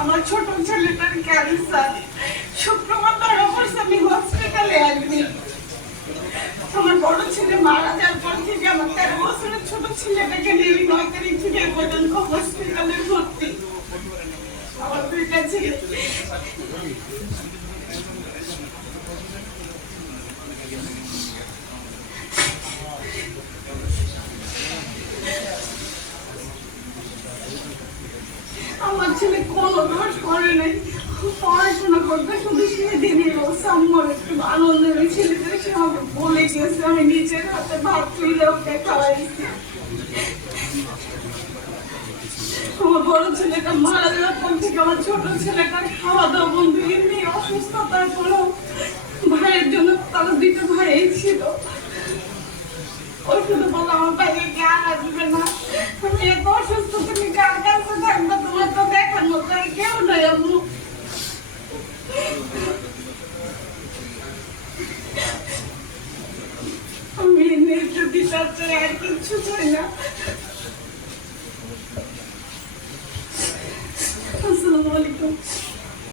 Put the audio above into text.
আমার ছোট ছেলেটার ক্যান্সার শুক্রবার ধরা পড়ছে আমি হসপিটালে অ্যাডমিট আমার বড় ছেলে মারা যাওয়ার পর থেকে আমার তেরো বছরের ছোট ছেলেটাকে নিয়ে নয় তারিখ থেকে পর্যন্ত হসপিটালে ভর্তি। আমার দুইটা ছেলে। আমার ছেলে কোনো দোষ করে নাই। পড়াশোনা করতে শুধু সেদিনই বলছে আম্মুর একটু আনন্দ ওই ছেলেদের সে আমাকে বলে গেছে, আমি নিজের হাতে ভাত তুলে ওকে খাওয়াইছি। আমার বড় ছেলেটা মারা যাওয়ার পর থেকে আমার ছোট ছেলেটার খাওয়া দাওয়া বন্ধ এমনি অসুস্থতার পরেও ভাইয়ের জন্য তারা দুটো ভাই ছিল। ওই শুধু বলো, আমার ভাইকে আর আসবে না। আমি এত অসুস্থ, তুমি কার থাকব যদি সবচেয়ে আর কিছু চাই না আসসালামু আলাইকুম।